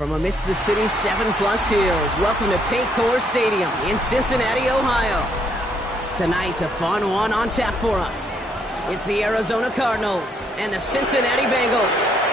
From amidst the city's 7+ hills, welcome to Paycor Stadium in Cincinnati, Ohio. Tonight, a fun one on tap for us. It's the Arizona Cardinals and the Cincinnati Bengals.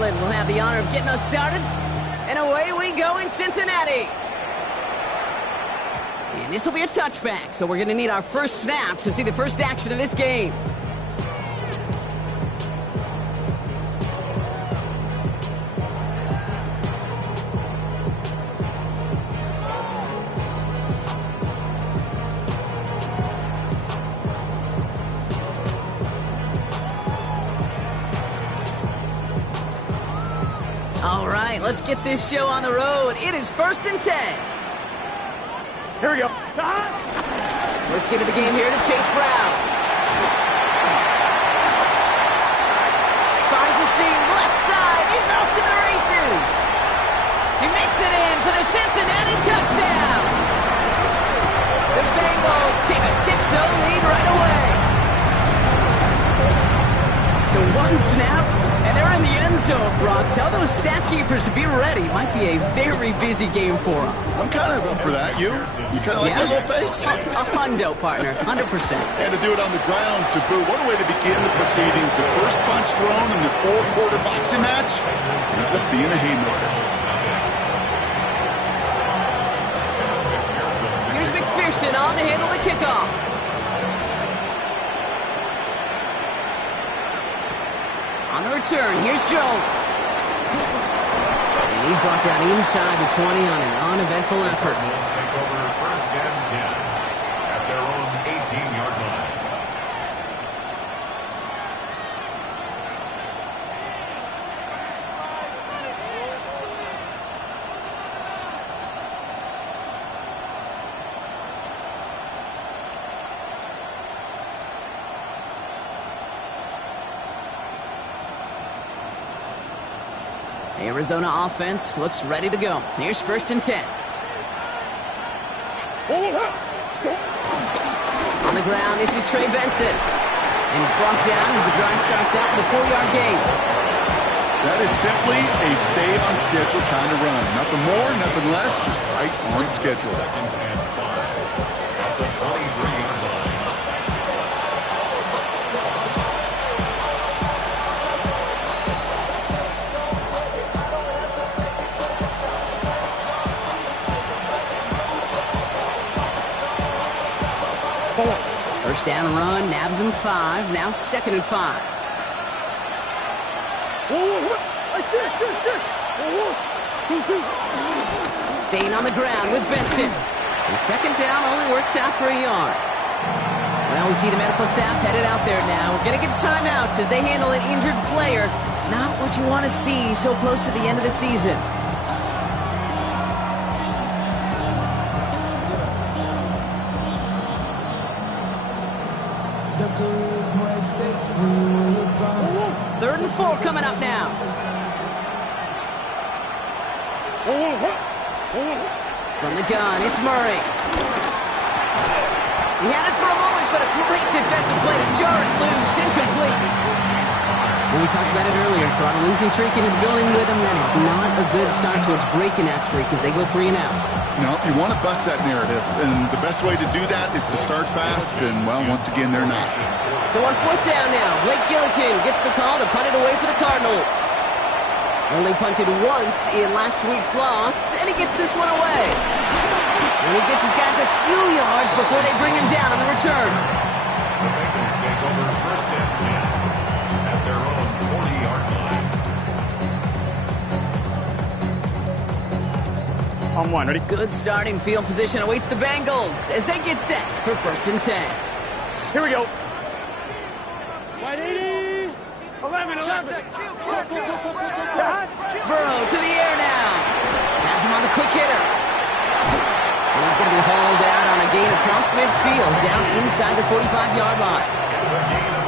Will have the honor of getting us started, and away we go in Cincinnati. And this will be a touchback, so we're going to need our first snap to see the first action of this game. All right, let's get this show on the road. It is 1st and 10. Here we go. First get of the game here to Chase Brown. Finds a seam, left side. He's off to the races. He makes it in for the Cincinnati touchdown. The Bengals take a 6-0 lead right away. So one snap, and they're in the end zone, Brock. Tell those stat keepers to be ready. Might be a very busy game for them. I'm kind of up for that. You kind of like that little face? A hundo, partner, 100%. And to do it on the ground, to boot. What a way to begin the proceedings. The first punch thrown in the 4-quarter boxing match ends up being a haymaker. Here's McPherson on to handle the kickoff. On the return, here's Jones. And he's brought down inside the 20 on an uneventful effort. Take over 1st and 10 at their own 18-yard line. Arizona offense looks ready to go. Here's 1st and 10. On the ground, this is Trey Benson. And he's brought down as the drive starts out with a 4-yard gain. That is simply a stay on schedule kind of run. Nothing more, nothing less, just right on schedule. 2nd and 5 at the 23-yard line. First down run, nabs him 5. Now 2nd and 5. Staying on the ground with Benson. And 2nd down only works out for a yard. Well, we see the medical staff headed out there now. We're going to get a timeout as they handle an injured player. Not what you want to see so close to the end of the season. Third and 4 coming up now. From the gun, it's Murray. He had it for a moment, but a great defensive play to jar it loose, incomplete. And we talked about it earlier, brought a losing streak into the building with him. That is not a good start towards breaking that streak as they go 3 and out. No, you want to bust that narrative, and the best way to do that is to start fast, and, well, once again, they're not. So on 4th down now, Blake Gillikin gets the call to punt it away for the Cardinals. Only punted once in last week's loss, and he gets this one away. And he gets his guys a few yards before they bring him down on the return. The Bengals take over 1st and 10 at their own 40-yard line. On 1, ready? Good starting field position awaits the Bengals as they get set for 1st and 10. Here we go. 180. 11. Burrow to the air now. Has him on the quick hitter. And he's going to be hauled out on a gain across midfield, down inside the 45-yard line.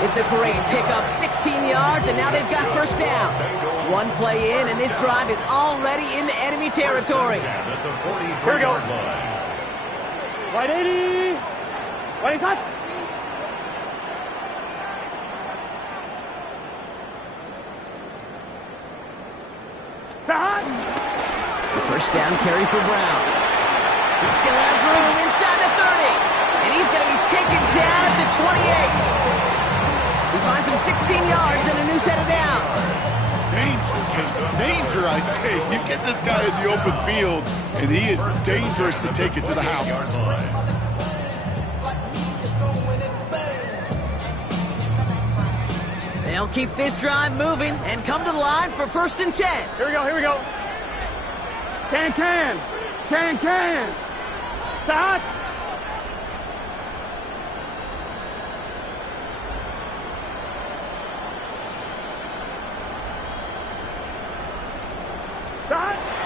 It's a great pickup, 16 yards, and now they've got first down. One play in, and this drive is already into enemy territory. Here we go. Right 80. Right side. The first down carry for Brown. He still has room inside the 30. And he's going to be taken down at the 28. He finds him 16 yards and a new set of downs. Danger, I say. You get this guy in the open field, and he is dangerous to take it to the house. They'll keep this drive moving and come to the line for 1st and 10. Here we go, here we go. Can. Start.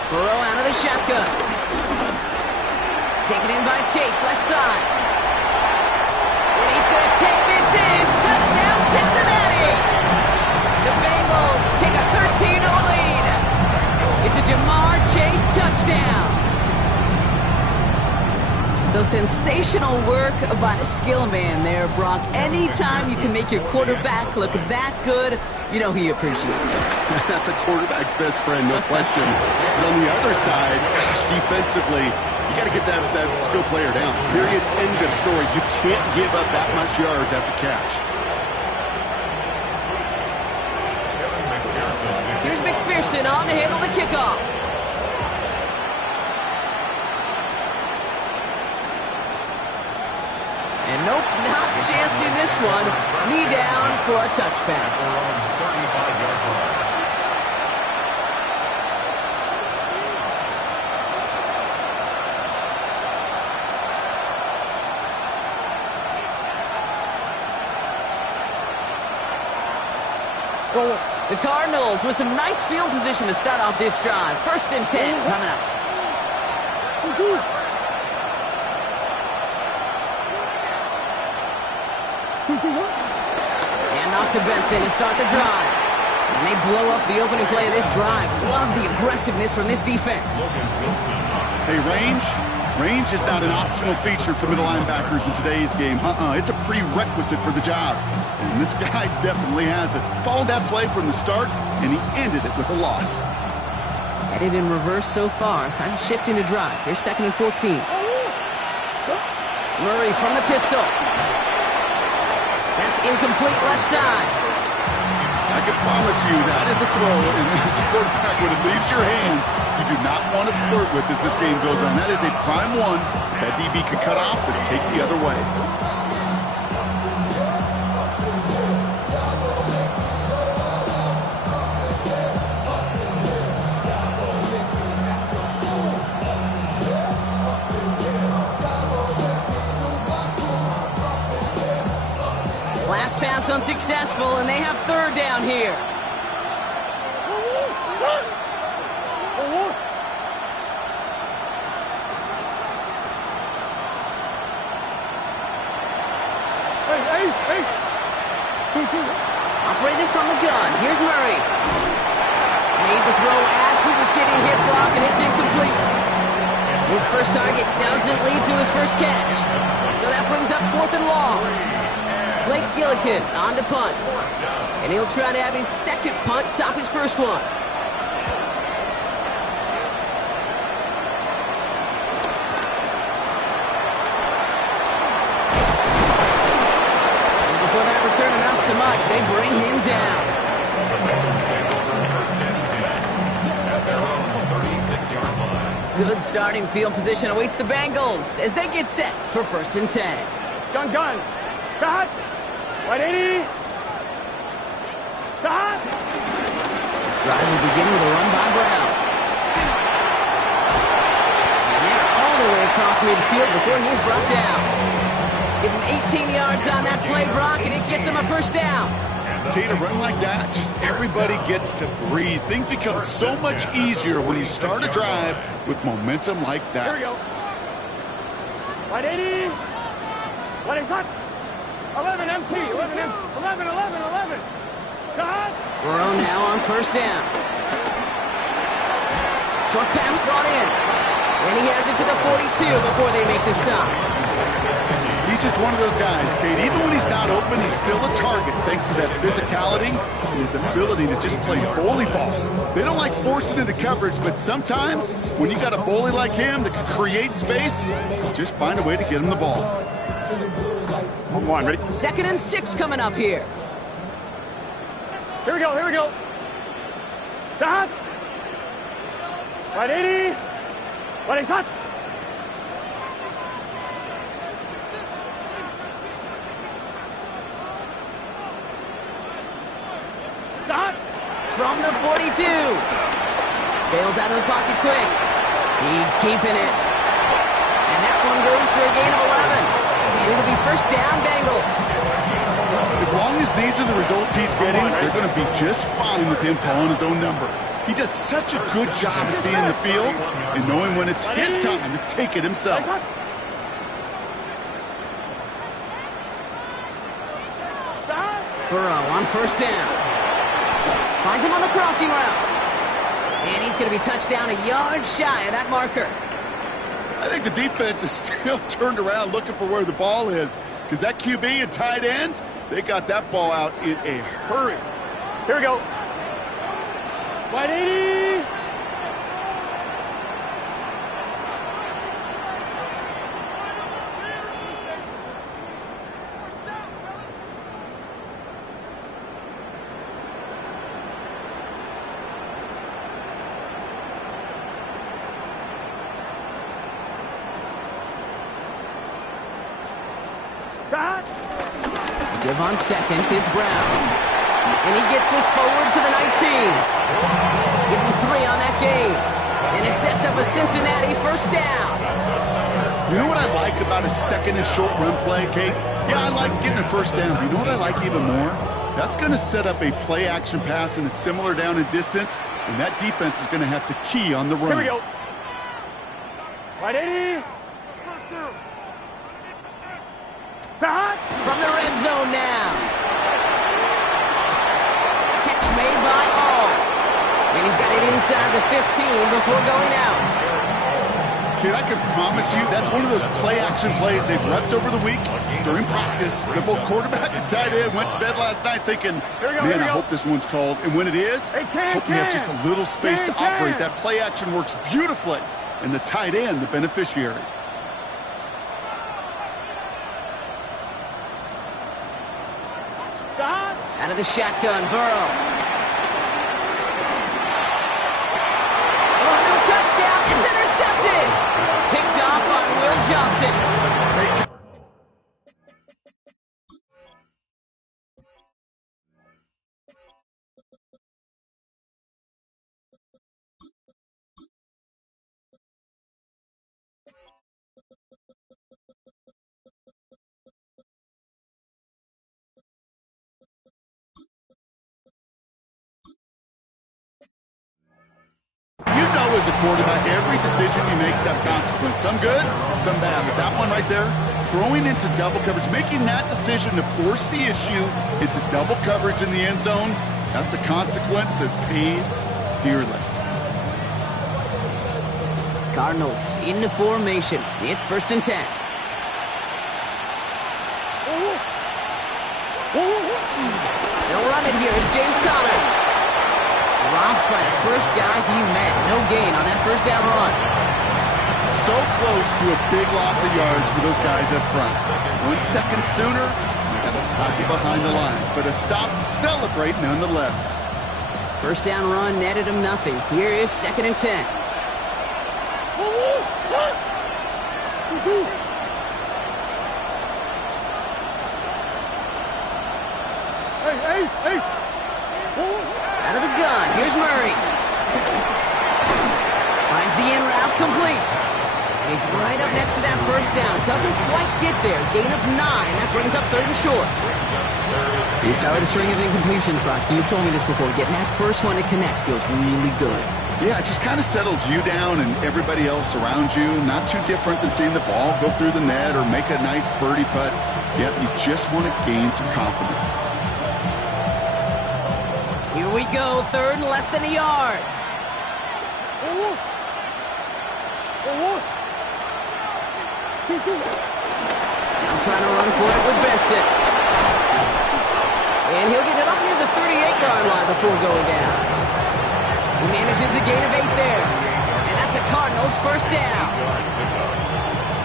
Burrow out of the shotgun. Taken in by Chase, left side. And he's going to take this in. Touchdown, Cincinnati. The Bengals take a 13-0 lead. It's a Jamar Chase touchdown. So sensational work by the skill man there, Brock. Anytime you can make your quarterback look that good, you know he appreciates it. That's a quarterback's best friend, no question. But on the other side, gosh, defensively, you got to get that skill player down. Period, end of story. You can't give up that much yards after catch. Here's McPherson on to handle the kickoff. And nope, not chancing this one. Knee down for a touchback. 35-yard line. The Cardinals with some nice field position to start off this drive. 1st and 10 coming up. And off to Benson to start the drive. And they blow up the opening play of this drive. Love the aggressiveness from this defense. Hey, range is not an optional feature for middle linebackers in today's game. It's a prerequisite for the job. And this guy definitely has it. Followed that play from the start, and he ended it with a loss. Headed in reverse so far. Time to shift into drive. Here's 2nd and 14. Murray from the pistol. That's incomplete left side. I can promise you that is a throw, and as a quarterback, when it leaves your hands, you do not want to flirt with as this game goes on. That is a prime one that DB could cut off and take the other way. Last pass unsuccessful, and they have 3rd down here. Operated from the gun. Here's Murray. Made the throw as he was getting hit, Brock, and it's incomplete. His first target doesn't lead to his first catch. So that brings up 4th and long. Blake Gillikin on to punt. And he'll try to have his 2nd punt top his first one. And before that return amounts to much, they bring him down. Good starting field position awaits the Bengals as they get set for 1st and 10. Gun. Start. 180. Start. This drive will begin with a run by Brown. And they're all the way across midfield before he's brought down. Give him 18 yards on that play, Brock, and it gets him a first down. Okay, to run like that, just everybody gets to breathe. Things become so much easier when you start a drive with momentum like that. Here we go. Wide 80. What is that? 11 MC. 11 M. 11. 11. Cut. Burrow now on first down. Short pass brought in. And he has it to the 42 before they make the stop. He's just one of those guys, Kate. Even when he's not open, he's still a target thanks to that physicality and his ability to just play bully ball. They don't like forcing into coverage, but sometimes when you got a bully like him that can create space, just find a way to get him the ball. 1-1, ready? 2nd and 6 coming up here. Here we go. Cut. Wide 80. What is that? From the 42. Bails out of the pocket quick. He's keeping it. And that one goes for a gain of 11. And it'll be first down, Bengals. As long as these are the results he's getting, they're going to be just fine with him calling his own number. He does such a good job of seeing the field and knowing when it's his time to take it himself. Burrow on first down. Finds him on the crossing route. And he's going to be touched down a yard shy of that marker. I think the defense is still turned around looking for where the ball is because that QB and tight ends, they got that ball out in a hurry. Here we go. Wide 80. Give on seconds, it's Brown. And he gets this forward to the 19. Give him 3 on that game. And it sets up a Cincinnati first down. You know what I like about a 2nd and short run play, Kate? Yeah, I like getting a first down. But you know what I like even more? That's going to set up a play action pass in a similar down and distance, and that defense is going to have to key on the run. Here we go. Wide 80. From the red zone now. Catch made by All. And he's got it inside the 15 before going out. Kid, I can promise you that's one of those play-action plays they've repped over the week during practice. They're both quarterback and tight end. Went to bed last night thinking, man, I hope this one's called. And when it is, hope you have just a little space to operate. That play-action works beautifully. And the tight end, the beneficiary. Out of the shotgun, Burrow. Oh, no touchdown. It's intercepted. Picked off by Will Johnson. As a quarterback, every decision he makes have consequence. Some good, some bad. But that one right there, throwing into double coverage, making that decision to force the issue into double coverage in the end zone, that's a consequence that pays dearly. Cardinals into formation. It's 1st and 10. They'll run it here. It's James Conner. Drops by the first guy he met. No gain on that first down run. So close to a big loss of yards for those guys up front. 1 second sooner, you got to tuck it behind the line. But a stop to celebrate nonetheless. First down run netted him nothing. Here is 2nd and 10. Ace. Out of the gun, here's Murray. Finds the in route complete. He's right up next to that first down. Doesn't quite get there. Gain of 9. That brings up 3rd and short. He started a string of incompletions, Brock. You've told me this before. Getting that first one to connect feels really good. Yeah, it just kind of settles you down and everybody else around you. Not too different than seeing the ball go through the net or make a nice birdie putt. Yep, you just want to gain some confidence. Here we go. 3rd and less than a yard. Now trying to run for it with Benson. And he'll get it up near the 38-yard line before going down. He manages a gain of 8 there. And that's a Cardinals first down.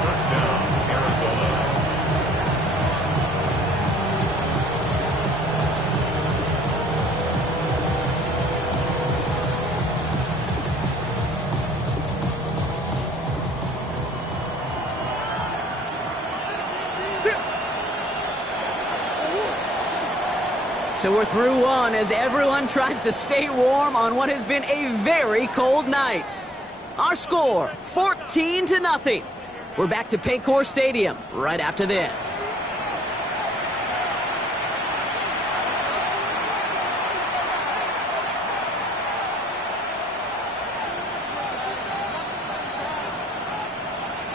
First down, Arizona. So we're through one as everyone tries to stay warm on what has been a very cold night. Our score, 14-0. We're back to Paycor Stadium right after this.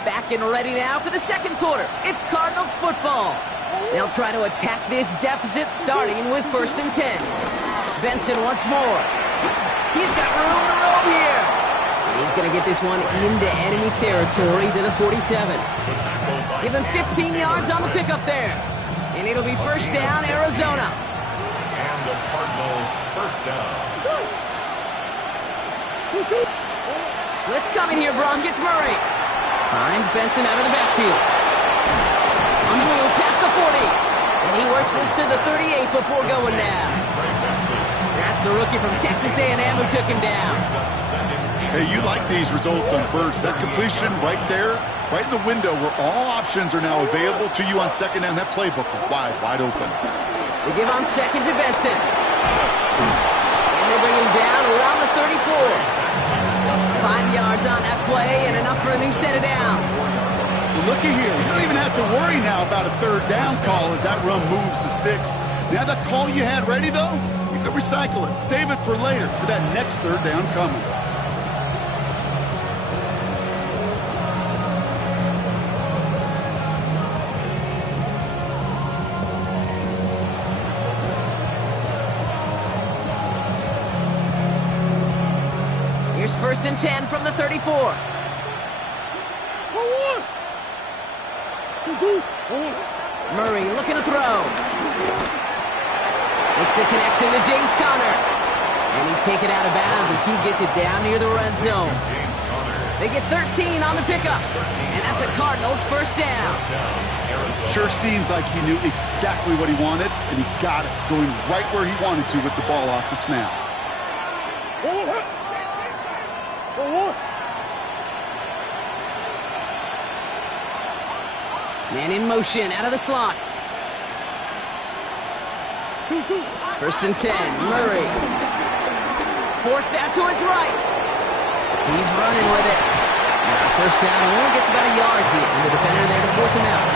Back and ready now for the second quarter. It's Cardinals football. They'll try to attack this deficit starting with 1st and 10. Benson once more. He's got room to roam here. He's going to get this one into enemy territory to the 47. Give him 15 yards on the pickup there. And it'll be first down, Arizona. And the Cardinal first down. Let's come in here, Brom. Gets Murray. Finds Benson out of the backfield. Omfl past the 40. And he works this to the 38 before going down. That's the rookie from Texas A&M who took him down. Hey, you like these results on first. That completion right there, right in the window where all options are now available to you on second down. That playbook wide open. They give on second to Benson. And they bring him down around the 34. 5 yards on that play and enough for a new set of downs. Looky here, you don't even have to worry now about a 3rd down call as that run moves the sticks. Now that call you had ready, though, you can recycle it. Save it for later for that next 3rd down coming. Here's 1st and 10 from the 34. Murray looking to throw. It's the connection to James Conner. And he's taken out of bounds as he gets it down near the red zone. They get 13 on the pickup. And that's a Cardinals first down. Sure seems like he knew exactly what he wanted, and he got it, going right where he wanted to with the ball off the snap. Man in motion, out of the slot. 1st and 10, Murray. Forced out to his right. He's running with it. And first down, only gets about a yard here. And the defender there to force him out.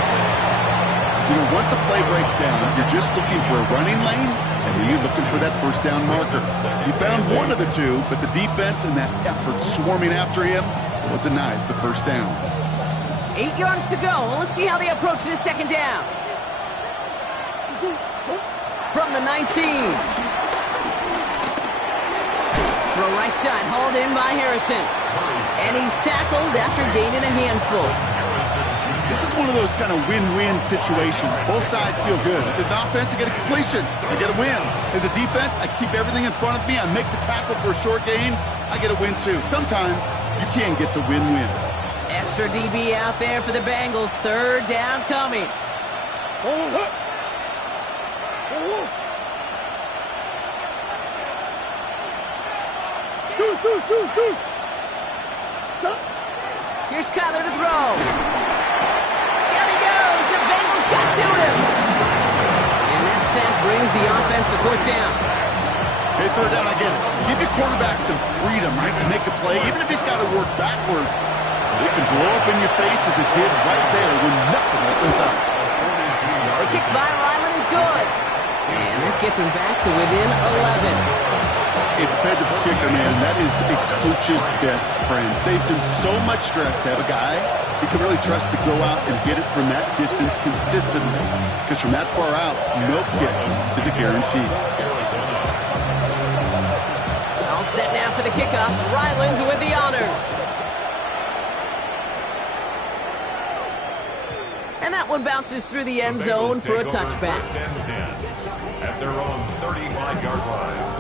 You know, once a play breaks down, you're just looking for a running lane, and then you're looking for that first down marker. He found one of the two, but the defense and that effort swarming after him, well, it denies the first down. 8 yards to go. Let's see how they approach this second down. From the 19. Throw right side, hauled in by Harrison. And he's tackled after gaining a handful. This is one of those kind of win-win situations. Both sides feel good. As an offense, I get a completion. I get a win. As a defense, I keep everything in front of me. I make the tackle for a short gain. I get a win, too. Sometimes you can get to win-win. Extra DB out there for the Bengals. 3rd down coming. Here's Kyler to throw. Down he goes. The Bengals got to him. And that sack brings the offense to 4th down. Hey, third down, I get it. Give your quarterback some freedom, right, to make a play, even if he's got to work backwards. It can blow up in your face as it did right there when nothing opens up. The kick by Ryland is good. And that gets him back to within 11. It fed to the kicker, man. That is a coach's best friend. Saves him so much stress to have a guy he can really trust to go out and hit it from that distance consistently. Because from that far out, no kick is a guarantee. All set now for the kickoff. Ryland with the honors. And that one bounces through the end zone for a touchback. At their own 35-yard line.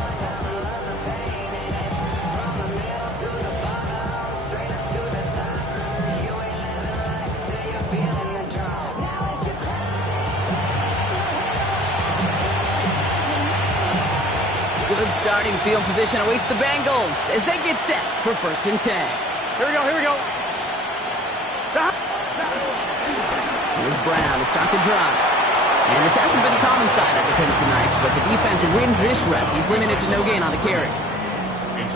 Good starting field position awaits the Bengals as they get set for 1st and 10. Here we go, here we go. Here's Brown to start the drive. And this hasn't been a common side of defensive nights, but the defense wins this rep. He's limited to no gain on the carry.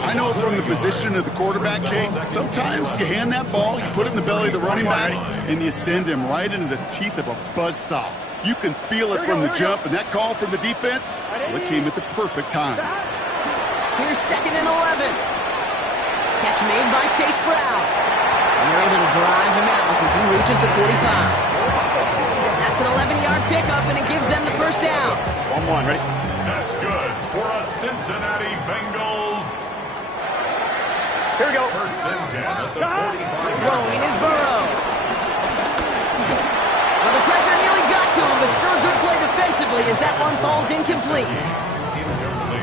I know from the position of the quarterback, Kate, sometimes you hand that ball, you put it in the belly of the running back, and you send him right into the teeth of a buzzsaw. You can feel it from the jump, and that call from the defense, well, it came at the perfect time. Here's 2nd and 11. Catch made by Chase Brown. And they're able to drive him out as he reaches the 45. That's an 11-yard pickup, and it gives them the 1st down. 1-1, ready? That's good for a Cincinnati Bengals. Here we go. 1st and 10 at the 45. Throwing is Burrow. Well, the pressure nearly got to him, but still a good play defensively as that one falls incomplete.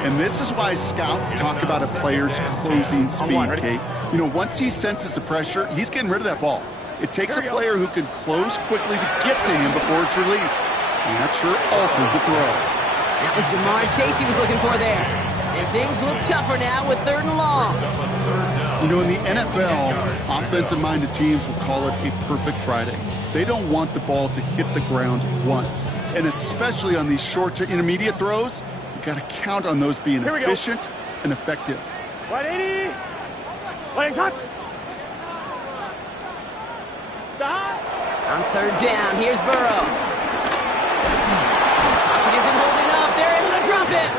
And this is why scouts talk about a player's closing speed, Kate. You know, once he senses the pressure, he's getting rid of that ball. It takes a player who can close quickly to get to him before it's released. And that sure altered the throw. That was Jamar Chase he was looking for there. And things look tougher now with 3rd and long. You know, in the NFL, offensive-minded teams will call it a perfect Friday. They don't want the ball to hit the ground once. And especially on these short to intermediate throws, you got to count on those being efficient and effective. 180. Legs up. On 3rd down, here's Burrow. Pocket isn't holding up. They're able to drop it.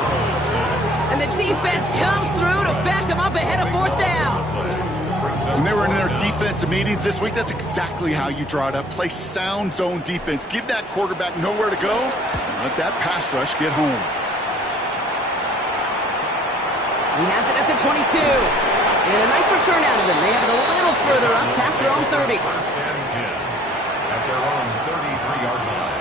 And the defense comes through to back them up ahead of 4th down. When they were in their defensive meetings this week, that's exactly how you draw it up. Play sound zone defense. Give that quarterback nowhere to go. And let that pass rush get home. He has it at the 22. And a nice return out of him. They have it a little further up past their own 30. 1st and 10 at their own 33-yard line.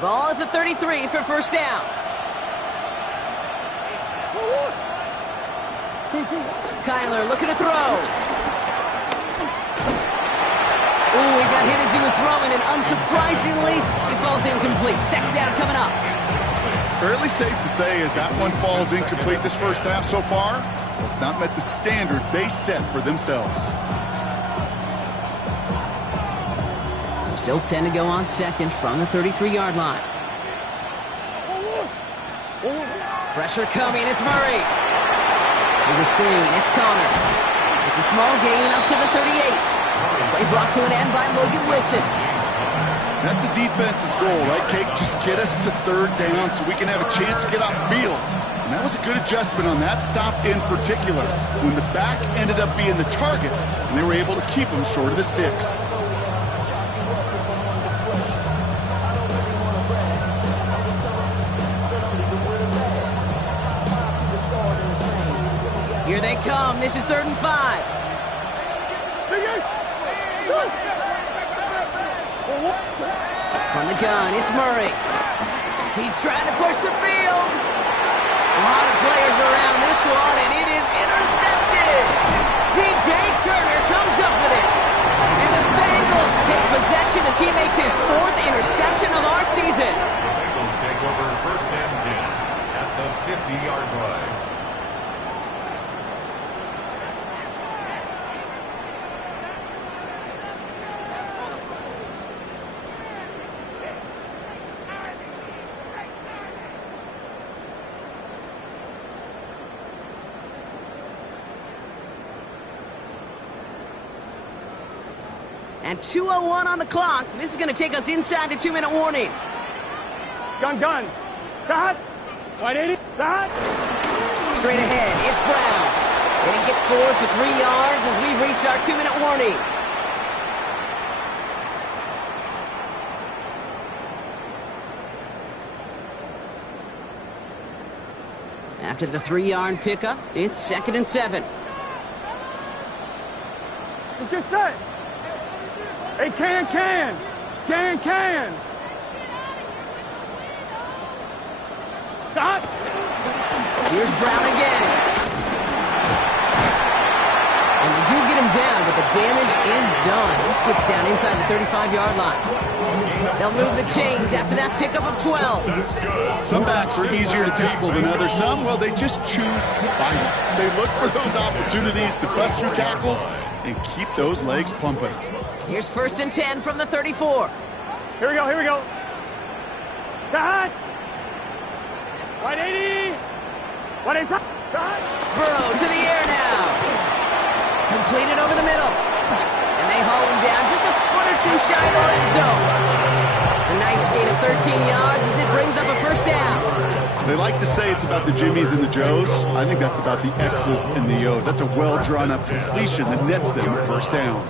Ball at the 33 for 1st down. Kyler looking to throw. Ooh, he got hit as he was throwing, and unsurprisingly, he falls incomplete. 2nd down coming up. Fairly safe to say as that one falls incomplete this 1st half so far, it's not met the standard they set for themselves. So still 10 to go on 2nd from the 33-yard line. Pressure coming, it's Murray. There's a screen, it's Connor. It's a small gain up to the 38. Play brought to an end by Logan Wilson. That's a defense's goal, right, Kate? Just get us to 3rd down so we can have a chance to get off the field. And that was a good adjustment on that stop in particular, when the back ended up being the target, and they were able to keep him short of the sticks. Here they come. This is 3rd and 5. From the gun, it's Murray. He's trying to push the field. A lot of players around this one, and it is intercepted. DJ Turner comes up with it. And the Bengals take possession as he makes his 4th interception of our season. The Bengals take over 1st and 10 at the 50-yard line. And 2:01 on the clock. This is going to take us inside the 2-minute warning. Gun. Cut. 180. Cut. Straight ahead, it's Brown. And he gets forward for 3 yards as we reach our 2-minute warning. After the 3-yard pickup, it's 2nd and 7. Let's get set. Hey, can. Stop. Here's Brown again. And they do get him down, but the damage is done. He skips down inside the 35-yard line. They'll move the chains after that pickup of 12. Some backs are easier to tackle than others. Some, well, they just choose violence. They look for those opportunities to bust through tackles and keep those legs pumping. Here's 1st and 10 from the 34. Here we go. Cut. 180. What is up? Cut. Burrow to the air now. Completed over the middle. And they haul him down just a foot or two shy of the red zone. A nice gain of 13 yards as it brings up a 1st down. They like to say it's about the Jimmies and the Joes. I think that's about the X's and the O's. That's a well-drawn-up completion that nets them a 1st down.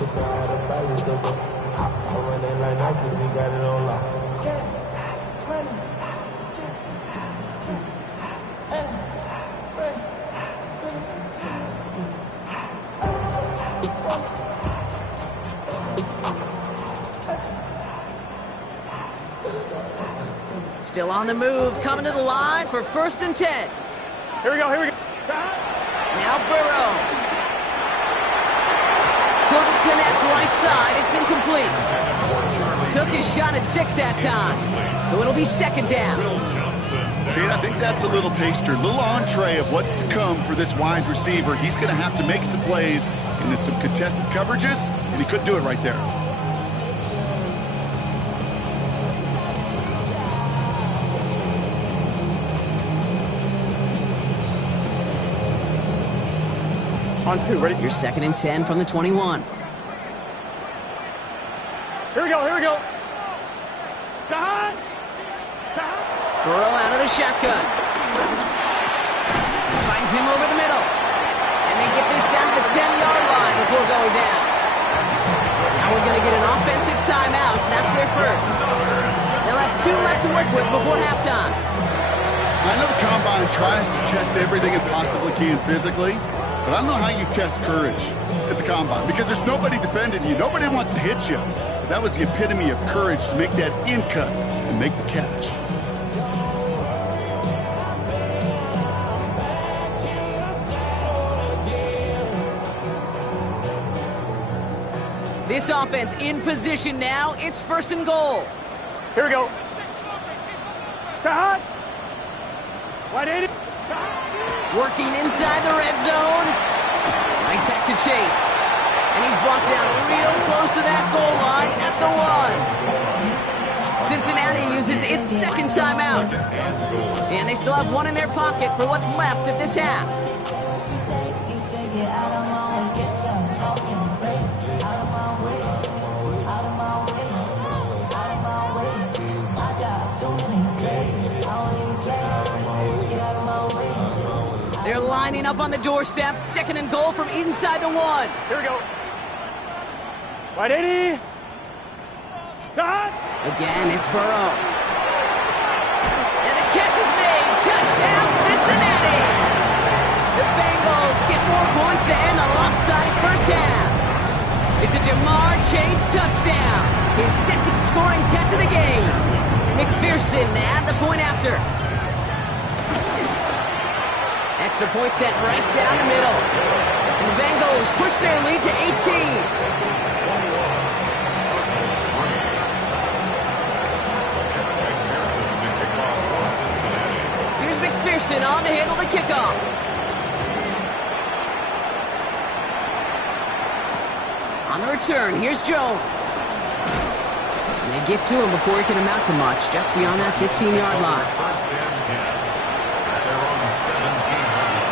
Still on the move, coming to the line for 1st and 10. Here we go. Now Burrow. Couldn't connect right side. It's incomplete. Took his shot at 6 that time. So it'll be 2nd down. Kate, I think that's a little taster, a little entree of what's to come for this wide receiver. He's going to have to make some plays into some contested coverages, and he couldn't do it right there. On 2, ready? Here's 2nd and 10 from the 21. Here we go. Cut. Burrow out of the shotgun. Finds him over the middle. And they get this down to the 10-yard line before going down. Now we're going to get an offensive timeout. That's their 1st. They'll have 2 left to work with before halftime. I know the Combine tries to test everything it possibly can physically, but I don't know how you test courage at the Combine because there's nobody defending you. Nobody wants to hit you. But that was the epitome of courage to make that in cut and make the catch. This offense in position now. It's 1st and goal. Here we go. Cut. 180. Working inside the red zone. Right back to Chase. And he's brought down real close to that goal line at the 1. Cincinnati uses its 2nd timeout. And they still have 1 in their pocket for what's left of this half. They're lining up on the doorstep. 2nd and goal from inside the 1. Here we go. 180. Cut. Again, it's Burrow. And the catch is made. Touchdown, Cincinnati. The Bengals get more points to end the lopsided 1st half. It's a Jamar Chase touchdown. His 2nd scoring catch of the game. McPherson at the point after. Extra point set right down the middle. And the Bengals push their lead to 18. Here's McPherson on to handle the kickoff. On the return, here's Jones. And they get to him before he can amount to much, just beyond that 15-yard line. 1st and 10. They're on the 17-yard line.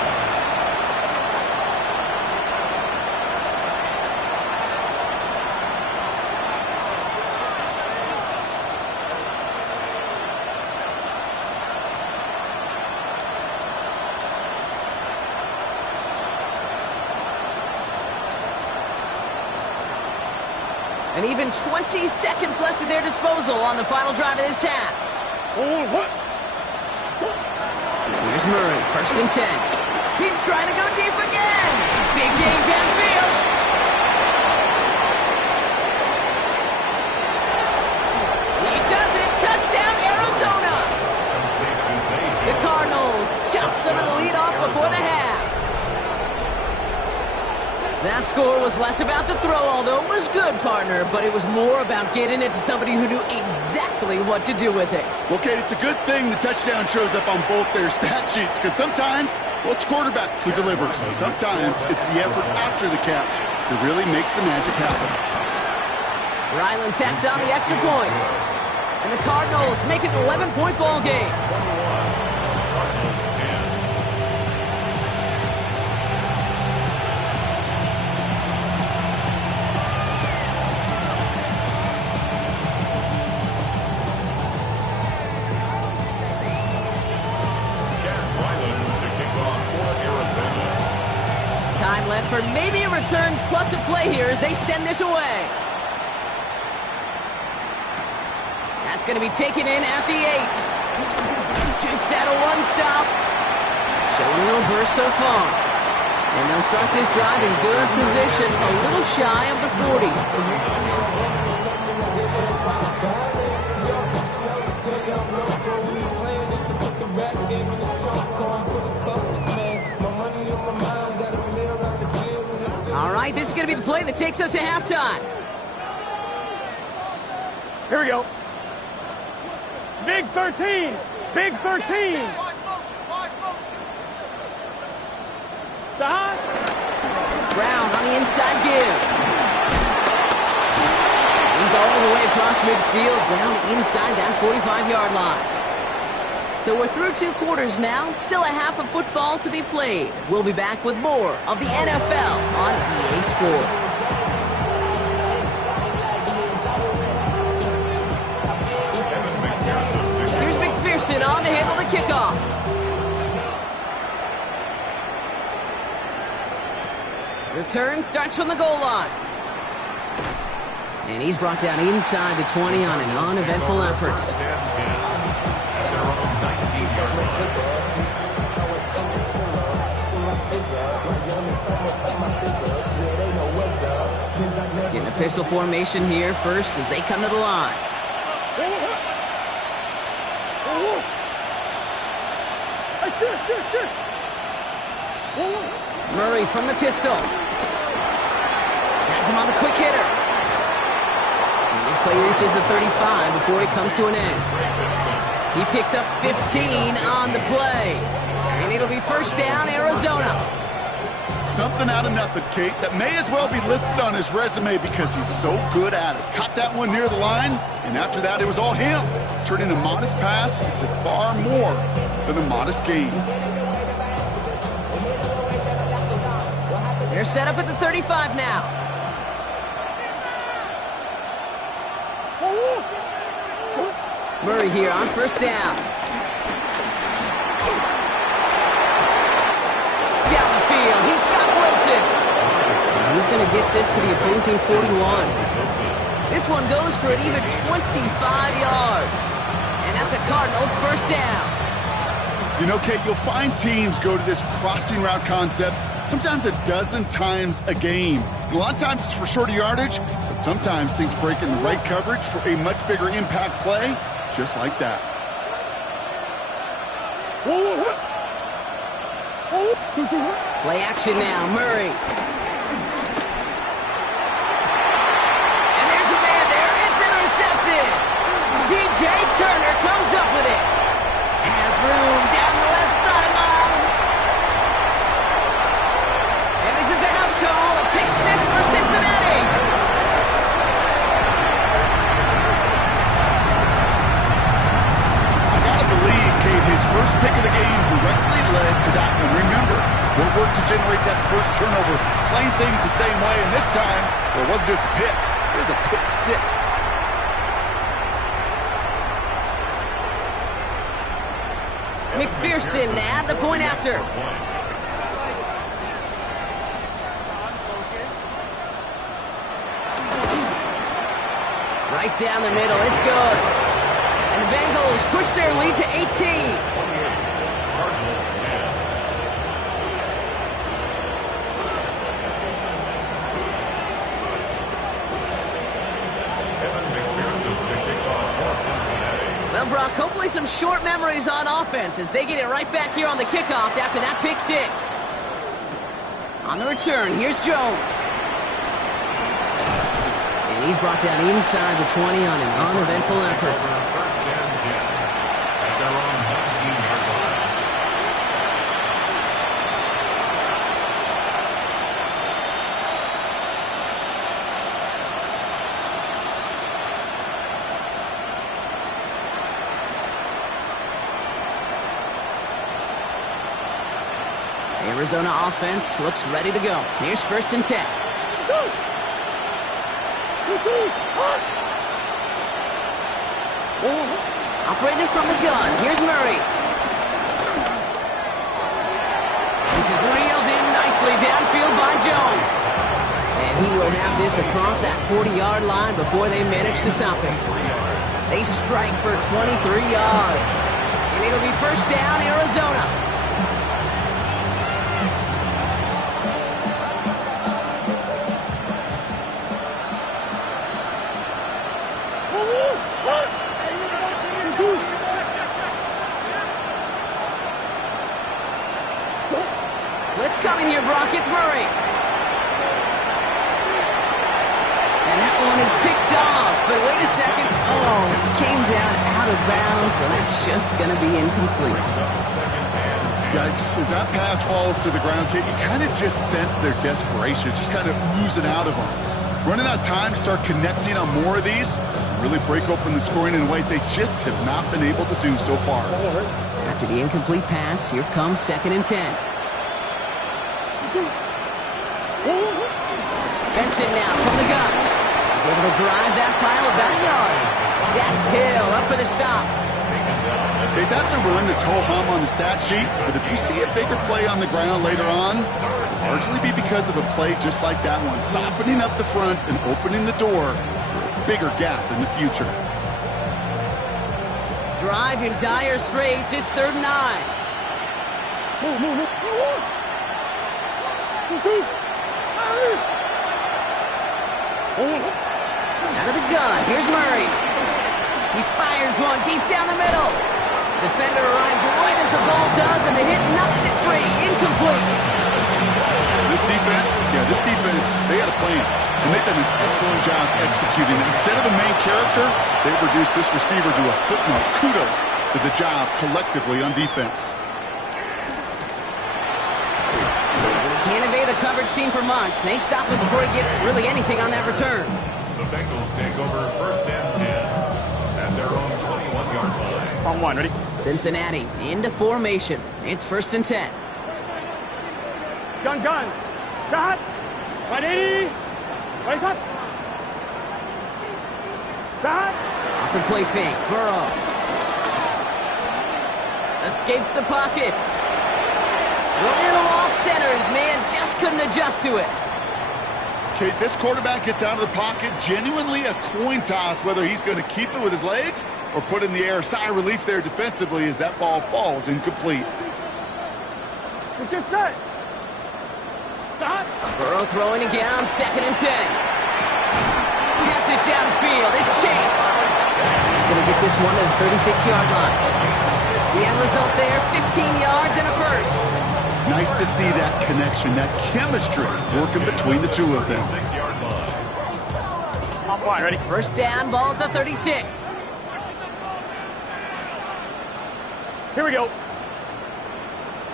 And even 20 seconds left at their disposal on the final drive of this half. Here's Murray, 1st and 10. He's trying to go deep again. Big game downfield. He does it. Touchdown, Arizona. The Cardinals chop some of the lead off before the half. That score was less about the throw, although it was good, partner, but it was more about getting it to somebody who knew exactly what to do with it. Well, Kate, it's a good thing the touchdown shows up on both their stat sheets, because sometimes, well, it's quarterback who delivers, and sometimes it's the effort after the catch that really makes the magic happen. Ryland tacks on the extra point, and the Cardinals make it an 11-point ball game. Time left for maybe a return plus a play here as they send this away. That's going to be taken in at the 8. Jukes out a one-stop. Showing a little burst so far. And they'll start this drive in good position, a little shy of the 40. All right, this is going to be the play that takes us to halftime. Here we go. Big 13. Big 13. Stop. Brown on the inside give. He's all the way across midfield, down inside that 45-yard line. So we're through 2 quarters now, still a half of football to be played. We'll be back with more of the NFL on EA Sports. Here's McPherson on to handle the kickoff. Return starts from the goal line. And he's brought down inside the 20 on an uneventful effort. Getting a pistol formation here first as they come to the line. Murray from the pistol. Has him on the quick hitter. And this play reaches the 35 before it comes to an end. He picks up 15 on the play. And it'll be 1st down, Arizona. Something out of nothing, Kate, that may as well be listed on his resume because he's so good at it. Caught that one near the line, and after that, it was all him. Turning a modest pass into far more than a modest gain. They're set up at the 35 now. Murray here on 1st down. Down the field, he's got Wilson. And he's going to get this to the opposing 41. This one goes for an even 25 yards. And that's a Cardinals 1st down. You know, Kate, you'll find teams go to this crossing route concept sometimes a dozen times a game. And a lot of times it's for shorter yardage, but sometimes things break in the right coverage for a much bigger impact play, just like that. Play action now, Murray. And there's a man there, it's intercepted. DJ Turner comes up with it. Has room down the left sideline. And this is a house call, a pick 6 for Cincinnati. I gotta believe, Kate, his first pick of the game directly led to that one. Remember, what worked to generate that first turnover, playing things the same way, and this time, well, it wasn't just a pick, it was a pick 6. McPherson at the point after. Right down the middle. It's good. And the Bengals push their lead to 18. Cardinals 10. Kevin McPherson with the kickoff for Cincinnati. Well, Brock, hopefully some short memories on offense as they get it right back here on the kickoff after that pick six. On the return, here's Jones. And he's brought down inside the 20 on an uneventful effort. First and 10 at their own 19-yard line. Arizona offense looks ready to go. Here's first and 10. Operating from the gun. Here's Murray. This is reeled in nicely downfield by Jones. And he will have this across that 40-yard line before they manage to stop him. They strike for 23 yards. And it'll be first down, Arizona. Blitz coming here, Brock. It's Murray. And that one is picked off. But wait a second. Oh, it came down out of bounds, so that's just going to be incomplete. Yikes. As that pass falls to the ground, Kate, you kind of just sense their desperation, just kind of oozing out of them. Running out of time to start connecting on more of these, really break open the scoring in a way they just have not been able to do so far. After the incomplete pass, here comes second and 10. Benson now from the gun. He's able to drive that pile of backyard. Dax Hill up for the stop. Okay, that's a run that's ho-hum on the stat sheet, but if you see a bigger play on the ground later on, it'll largely be because of a play just like that one, softening up the front and opening the door for a bigger gap in the future. Drive in dire straits. It's 3rd and 9. Out of the gun. Here's Murray. He fires one deep down the middle. Defender arrives right as the ball does, and the hit knocks it free. Incomplete. This defense, they had a plan, and they've done an excellent job executing it. Instead of a main character, they've reduced this receiver to a footnote. Kudos to the job collectively on defense. Can't evade the coverage team for much. They stop him before he gets really anything on that return. The Bengals take over first and 10 at their own 21-yard line. On one, ready? Cincinnati into formation. It's 1st and 10. Gun. Shot. 180. Raise up. Shot. Off the play fake. Burrow. Escapes the pocket. A little off center. His man just couldn't adjust to it. Okay, this quarterback gets out of the pocket, genuinely a coin toss whether he's going to keep it with his legs or put it in the air. Sigh of relief there defensively as that ball falls incomplete. Let's get set. Shot. Burrow throwing again on 2nd and 10. Pass it downfield. It's Chase. He's going to get this one to the 36-yard line. The end result there, 15 yards and a first. Nice to see that connection, that chemistry working between the two of them. 6-yard line. On one, ready? First down, ball at the 36. Here we go.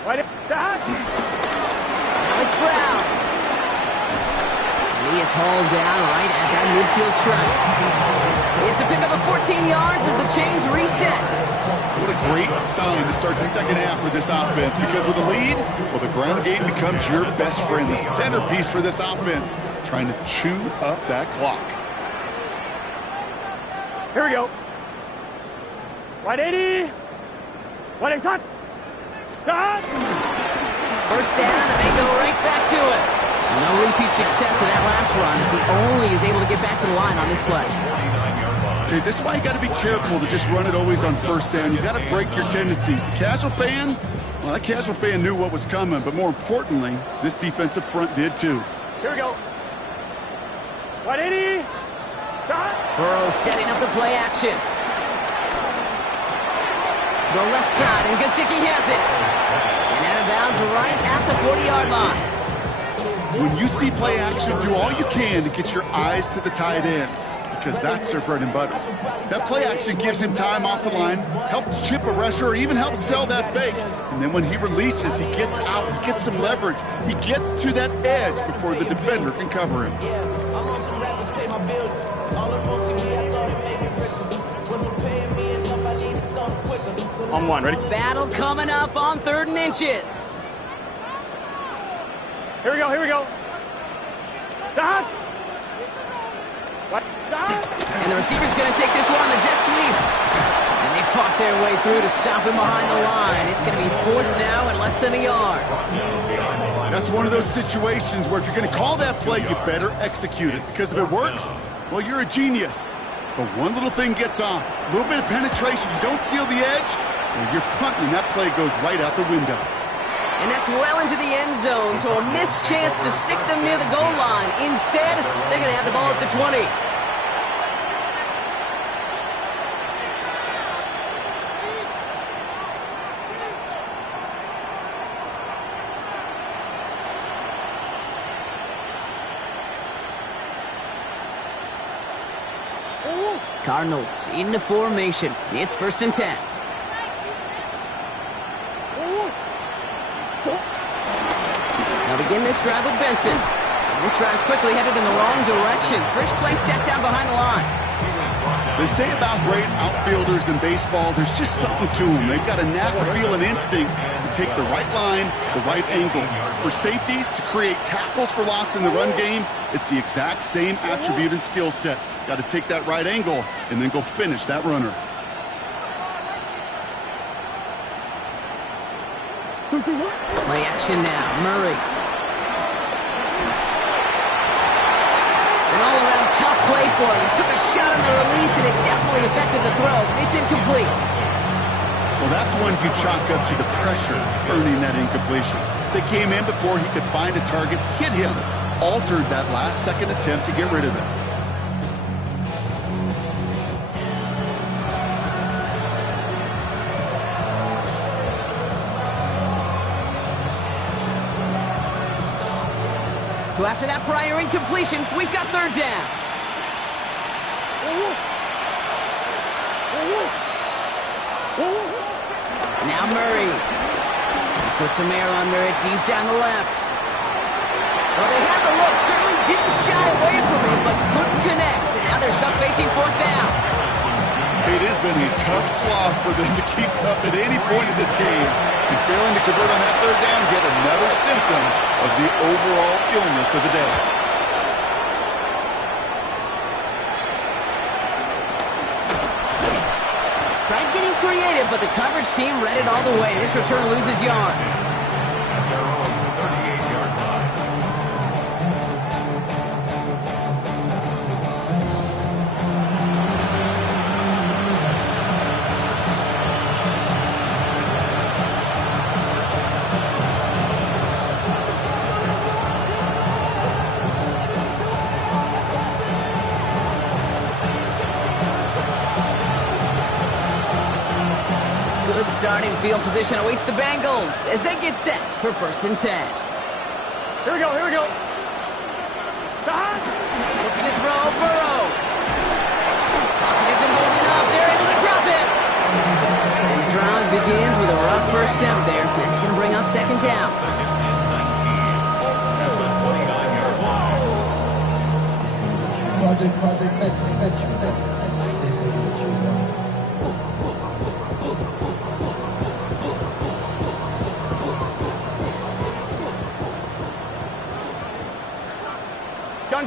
Right. Shot. Now it's Brown. And he is hauled down right at that midfield stripe. It's a pickup of 14 yards as the chains reset. What a great sign to start the second half for this offense, because with a lead, well, the ground game becomes your best friend, the centerpiece for this offense, trying to chew up that clock. Here we go. 180. 180. Shot. Shot. First down, and they go right back to it. No repeat success in that last run as he only is able to get back to the line on this play. 49-yard line. Okay, this is why you got to be careful to just run it always on first down. You got to break your tendencies. The casual fan, well, that casual fan knew what was coming, but more importantly, this defensive front did too. Here we go. 180. Shot. Burrow setting up the play action. The left side, and Gesicki has it. And out of bounds right at the 40-yard line. When you see play action, do all you can to get your eyes to the tight end, because that's their bread and butter. That play action gives him time off the line, helps chip a rusher, or even helps sell that fake. And then when he releases, he gets out, he gets some leverage. He gets to that edge before the defender can cover him. On one, ready? Battle coming up on 3rd and inches. Here we go, here we go. Shot. What? Shot. And the receiver's going to take this one on the jet sweep. And they fought their way through to stop him behind the line. It's going to be 4th now and less than a yard. That's one of those situations where if you're going to call that play, you better execute it. Because if it works, well, you're a genius. But one little thing gets off, a little bit of penetration, you don't seal the edge, well, you're punting, and that play goes right out the window. And that's well into the end zone, so a missed chance to stick them near the goal line. Instead, they're going to have the ball at the 20. Cardinals into formation. It's 1st and 10. Now begin this drive with Benson. And this drive's quickly headed in the wrong direction. First play set down behind the line. They say about great outfielders in baseball, there's just something to them. They've got a knack, a feel, an instinct to take the right line, the right angle. For safeties, to create tackles for loss in the run game, it's the exact same attribute and skill set. Got to take that right angle and then go finish that runner. Play action now. Murray. An all-around tough play for him. He took a shot on the release, and it definitely affected the throw. It's incomplete. Well, that's one you chalk up to the pressure earning that incompletion. They came in before he could find a target, hit him, altered that last-second attempt to get rid of it. So after that prior incompletion, we've got 3rd down. Now Murray. Puts some air under it, deep down the left. Well, they had the look, certainly didn't shy away from it, but couldn't connect. And now they're stuck facing 4th down. It has been a tough slog for them to keep up at any point in this game. And failing to convert on that 3rd down, yet another symptom of the overall illness of the day. Tried getting creative, but the coverage team read it all the way. This return loses yards. Their own 38-yard line. Good starting field position awaits the Bengals as they get set for 1st and 10. Here we go, here we go. Shot. Looking to throw, Burrow. Pocket isn't holding up. They're able to drop it. And the drive begins with a rough first step there. That's going to bring up 2nd down. 2nd and 19 at the 29-yard line. Project Messi, this ain't what you want.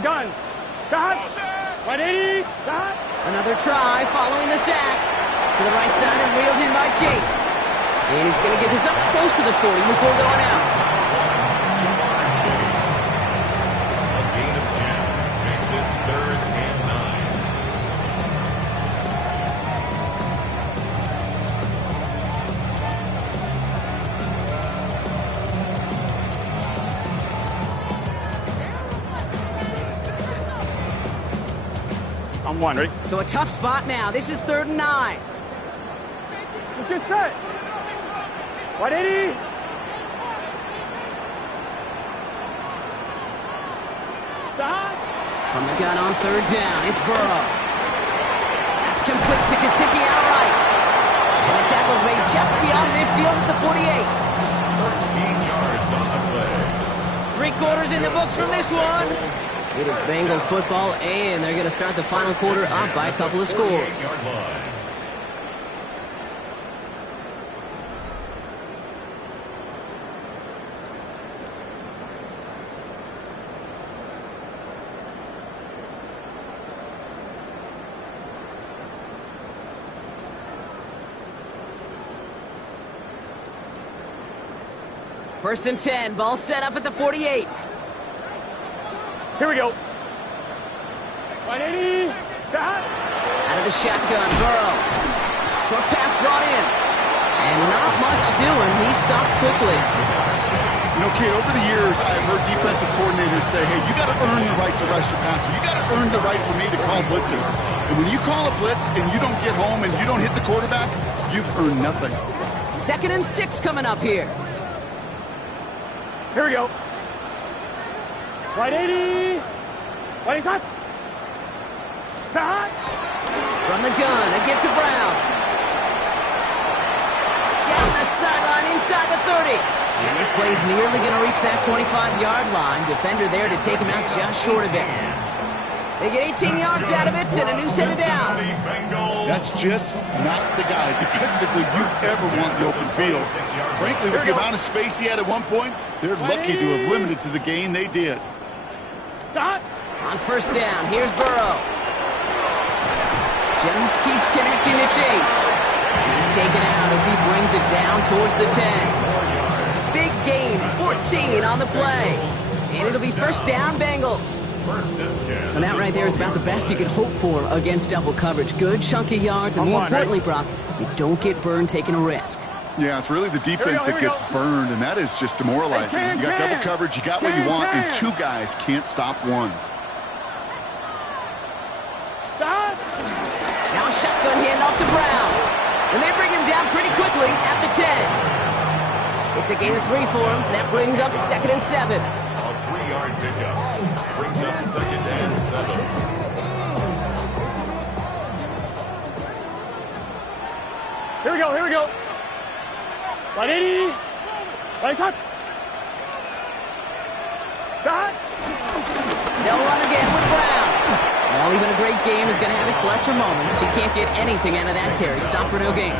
Gun. Shot. 180. Shot. Another try following the sack. To the right side and wheeled in by Chase. And he's going to get this up close to the 40 before going out. A gain of 10 makes it 3rd and 9. On one, ready? So a tough spot now. This is 3rd and 9. Let's get set. 180. Stop. From the gun on 3rd down, it's Burrow. That's complete to Gesicki outright. And the tackle's made just beyond midfield at the 48. 13 yards on the play. 3 quarters in the books from this one. It is Bengal football, and they're going to start the final quarter up by a couple of scores. 48-yard line. First and 10, ball set up at the 48. Here we go. 180. Stop. Out of the shotgun, Burrow. Short pass brought in. And not much doing. He stopped quickly. You know, Kate, over the years, I've heard defensive coordinators say, hey, you got to earn the right to rush your passer. You got to earn the right for me to call blitzes. And when you call a blitz and you don't get home and you don't hit the quarterback, you've earned nothing. 2nd and 6 coming up here. Here we go. 180. 180 shot. Stop. From the gun, a give to Brown. Down the sideline inside the 30. And this play's nearly going to reach that 25-yard line. Defender there to take him out just short of it. They get 18 yards out of it and a new set of downs. That's just not the guy defensively you ever want the open field. Frankly, with the amount of space he had at one point, they're lucky to have limited to the gain they did. Stop. On 1st down, here's Burrow. Jones keeps connecting to Chase. He's taken out as he brings it down towards the 10. Big gain, 14 on the play. And it'll be 1st down, Bengals. And that right there is about the best you can hope for against double coverage. Good chunky yards, and more importantly, Brock, you don't get burned taking a risk. Yeah, it's really the defense that gets burned, and that is just demoralizing. You got double coverage, you got what you want, and 2 guys can't stop one. Stop. Now a shotgun handoff to Brown. And they bring him down pretty quickly at the 10. It's a gain of 3 for him. That brings up 2nd and 7. A 3-yard pickup brings up 2nd and 7. Here we go. Here we go. 180. 180 shot. Stop. They'll run again with Brown. Well, even a great game is going to have its lesser moments. You can't get anything out of that carry. Stop for no gain.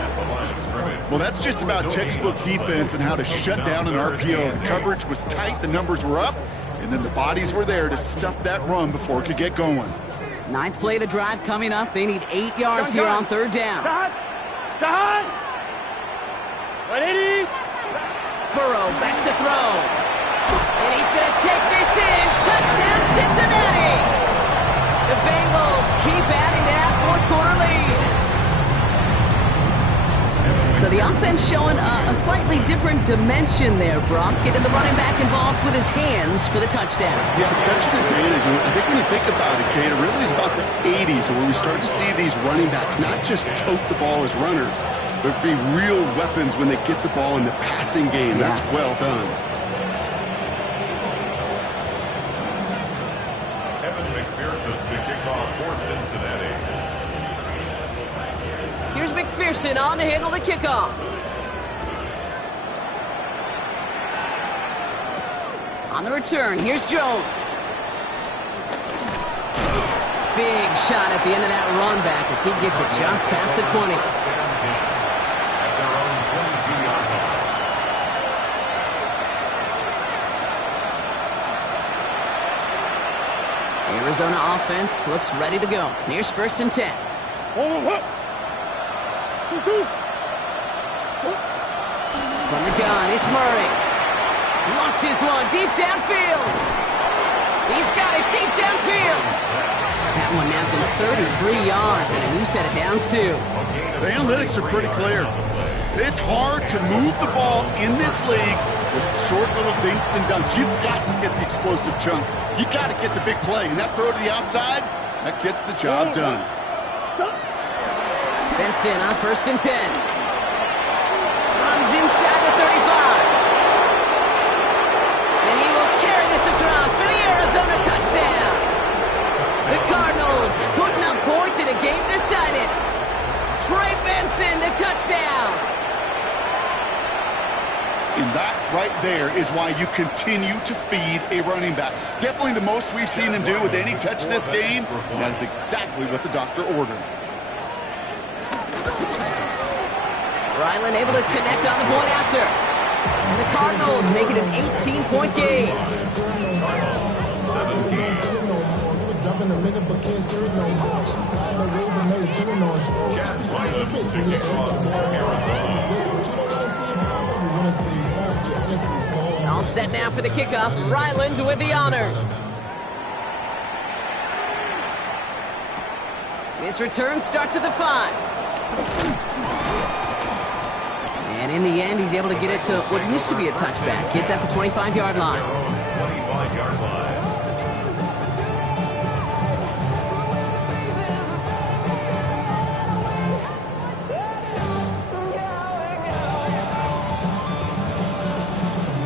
Well, that's just about textbook defense and how to shut down an RPO. The coverage was tight, the numbers were up, and then the bodies were there to stuff that run before it could get going. 9th play of the drive coming up. They need 8 yards here on 3rd down. Stop. Stop. 180. Burrow back to throw. And he's going to take this in. Touchdown, Cincinnati. The Bengals keep adding to that 4th quarter lead. So the offense showing a slightly different dimension there, Brock. Getting the running back involved with his hands for the touchdown. Yeah, such an advantage. I think when you think about it, Kate, it really is about the 80s where we start to see these running backs not just tote the ball as runners, but be real weapons when they get the ball in the passing game. Yeah. That's well done. The kickoff for Cincinnati. Here's McPherson on to handle the kickoff. On the return, here's Jones. Big shot at the end of that run back as he gets it just past the 20. At their own 22-yard line. Arizona offense looks ready to go. Here's 1st and 10. From the gun, it's Murray. Launches one deep downfield. He's got it deep downfield. That one nabs him 33 yards and a new set of downs, too. The analytics are pretty clear. It's hard to move the ball in this league with short little dinks and dunks. You've got to get the explosive chunk. You got to get the big play. And that throw to the outside, That gets the job done. Benson on 1st and 10. Runs inside the 35. And he will carry this across for the Arizona touchdown. The Cardinals putting up points in a game decided. Trey Benson, the touchdown. And that right there is why you continue to feed a running back. Definitely the most we've seen him do with any touch this game. And that is exactly what the doctor ordered. Ryland able to connect on the point after. And the Cardinals make it an 18-point game. 17. Chad Ryland to kick off for Arizona. All set now for the kickoff. Ryland with the honors. His return starts at the 5. And in the end, he's able to get it to what used to be a touchback. It's at the 25-yard line. 25-yard line.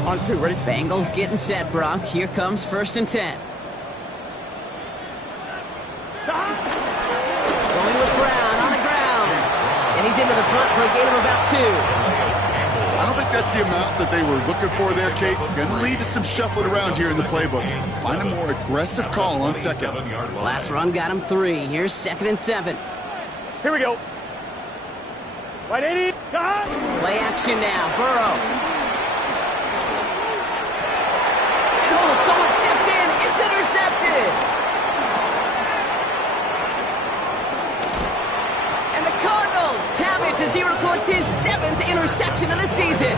On 2, ready? Bengals getting set, Brock. Here comes 1st and 10. Going with Brown on the ground. And he's into the front for a gain of about 2. I don't think that's the amount that they were looking for there, Kate. Going to lead to some shuffling around here in the playbook. Find a more aggressive call on 2nd. Last run got him 3. Here's 2nd and 7. Here we go. 180. Play action now. Burrow. And oh, someone stepped in. It's intercepted. And the Cardinals have it as he records his 7th interception of the season.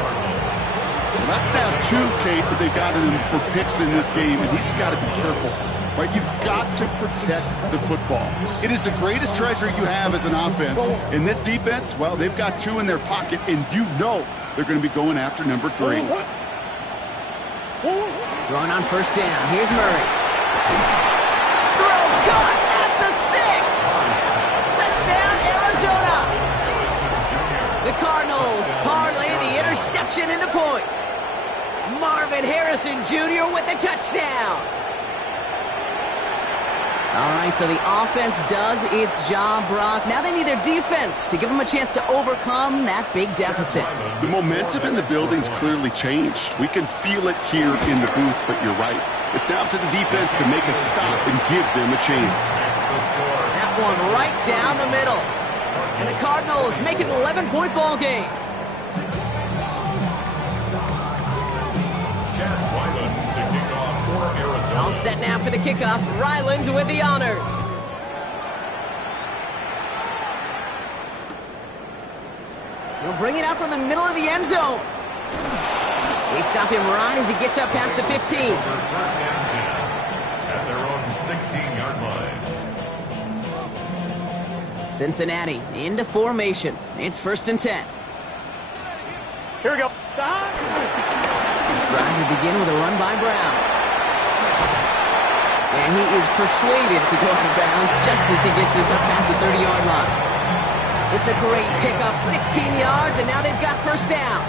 That's now 2, Kate, that they've got him for picks in this game, and he's got to be careful. Right? You've got to protect the football. It is the greatest treasure you have as an offense. In this defense, well, they've got 2 in their pocket, and you know they're going to be going after number 3. Throwing on 1st down. Here's Murray. Throw caught at the 6. Touchdown, Arizona. The Cardinals parlay the interception into points. Marvin Harrison Jr. with the touchdown. All right, so the offense does its job, Brock. Now they need their defense to give them a chance to overcome that big deficit. The momentum in the building's clearly changed. We can feel it here in the booth, but you're right. It's now up to the defense to make a stop and give them a chance. That one right down the middle. And the Cardinals make it an 11-point ball game. All set now for the kickoff. Ryland with the honors. He'll bring it out from the middle of the end zone. They stop him right as he gets up past the 15. First and 10 at their own 16-yard line. Cincinnati into formation. It's 1st and 10. Here we go. This drive will begin with a run by Brown. And he is persuaded to go out of bounds just as he gets this up past the 30-yard line. It's a great pickup, 16 yards, and now they've got 1st down.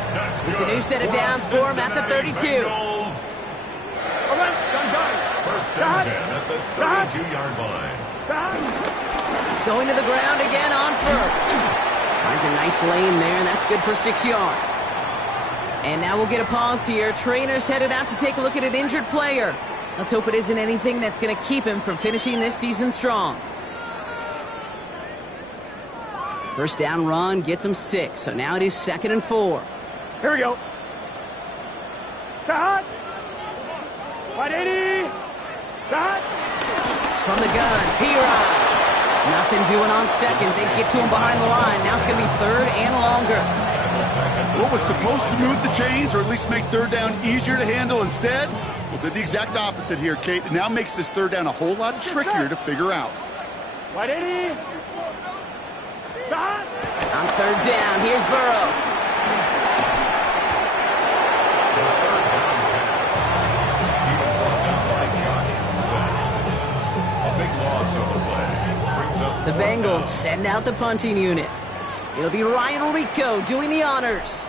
It's a new set of downs for him at the 32. All right, done. First and 10 at the 32-yard line. Going to the ground again on 1st. Finds a nice lane there, and that's good for 6 yards. And now we'll get a pause here. Trainer's headed out to take a look at an injured player. Let's hope it isn't anything that's going to keep him from finishing this season strong. 1st down run gets him 6, so now it is 2nd and 4. Here we go. Cut. 180. Cut. From the gun, P-Rod. Nothing doing on 2nd. They get to him behind the line. Now it's going to be 3rd and longer. What was supposed to move the chains, or at least make 3rd down easier to handle instead? Well, did the exact opposite here, Kate. It now makes this 3rd down a whole lot trickier to figure out. 180. Cut. On 3rd down, here's Burrow. A big loss on the play. The Bengals send out the punting unit. It'll be Ryan Rico doing the honors.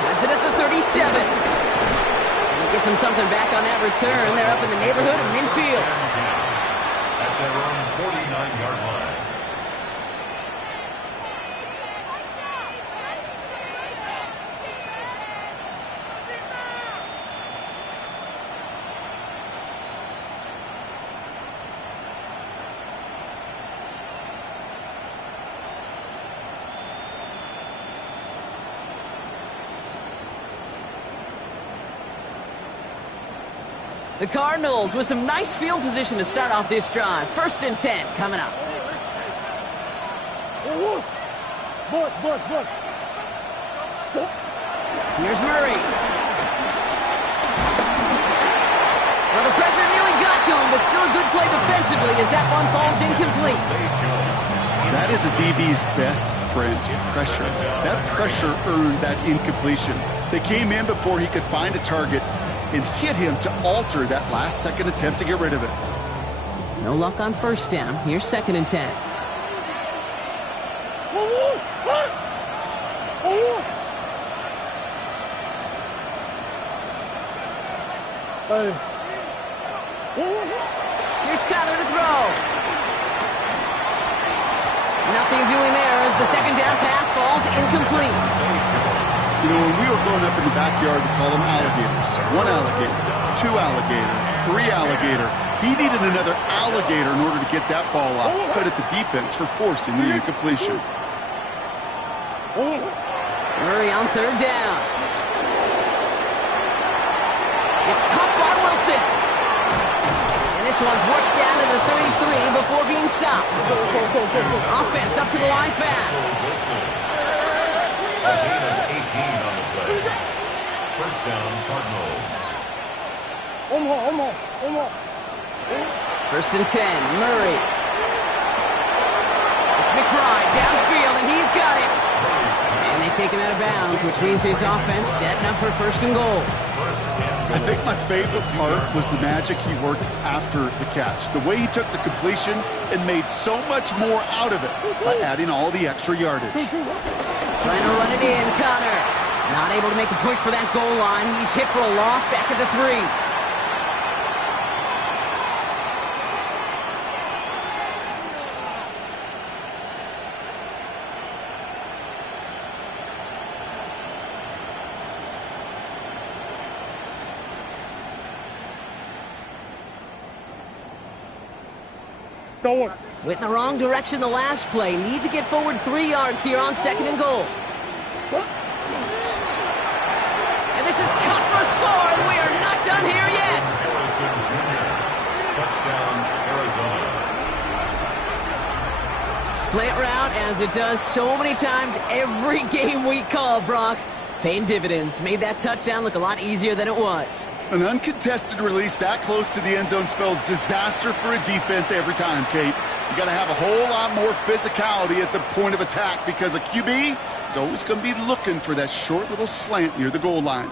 Has it at the 37. And he gets him something back on that return. They're up in the neighborhood of midfield. At their own 49-yard line. The Cardinals with some nice field position to start off this drive. 1st and 10 coming up. Here's Murray. Well, the pressure nearly got to him, but still a good play defensively as that one falls incomplete. That is a DB's best friend, pressure. That pressure earned that incompletion. They came in before he could find a target and hit him to alter that last-second attempt to get rid of it. No luck on 1st down. Here's 2nd and 10. Here's Kyler to throw. Nothing doing there as the 2nd down pass falls incomplete. You know, when we were growing up in the backyard, we called them alligators. 1 alligator, 2 alligator, 3 alligator. He needed another alligator in order to get that ball off. Credit the defense for forcing the incompletion. Murray on 3rd down. It's caught by Wilson. And this one's worked down to the 33 before being stopped. Offense up to the line fast. A gain of 18 on the play. 1st down, Cardinals. 1st and 10, Murray. It's McBride downfield, and he's got it. And they take him out of bounds, which means his offense setting up for 1st and goal. I think my favorite part was the magic he worked after the catch. The way he took the completion and made so much more out of it by adding all the extra yardage. Trying to run it in, Connor. Not able to make a push for that goal line. He's hit for a loss back at the 3. Went in the wrong direction the last play. Need to get forward 3 yards here on 2nd and goal. And this is cut for a score, and we are not done here yet. Harrison Jr. Touchdown, Arizona. Slant route, as it does so many times every game we call, Brock. Paying dividends. Made that touchdown look a lot easier than it was. An uncontested release that close to the end zone spells disaster for a defense every time, Kate. You got to have a whole lot more physicality at the point of attack because a QB is always going to be looking for that short little slant near the goal line.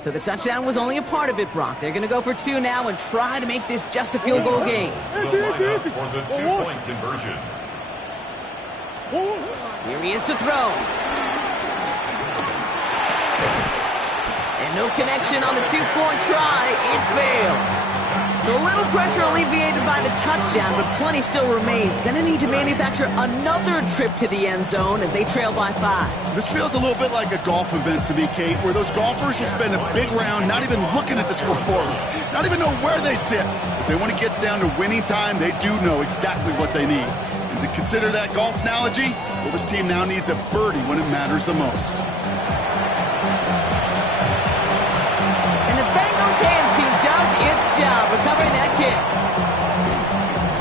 So the touchdown was only a part of it, Brock. They're going to go for 2 now and try to make this just a field goal game. The lineup for the 2-point conversion. Here he is to throw. And no connection on the 2-point try. It fails. So a little pressure alleviated by the touchdown, but plenty still remains. Going to need to manufacture another trip to the end zone as they trail by 5. This feels a little bit like a golf event to me, Kate, where those golfers will spend a big round not even looking at the scoreboard, not even know where they sit. But then when it gets down to winning time, they do know exactly what they need. And to consider that golf analogy, well, this team now needs a birdie when it matters the most. Hands team does its job recovering that kick.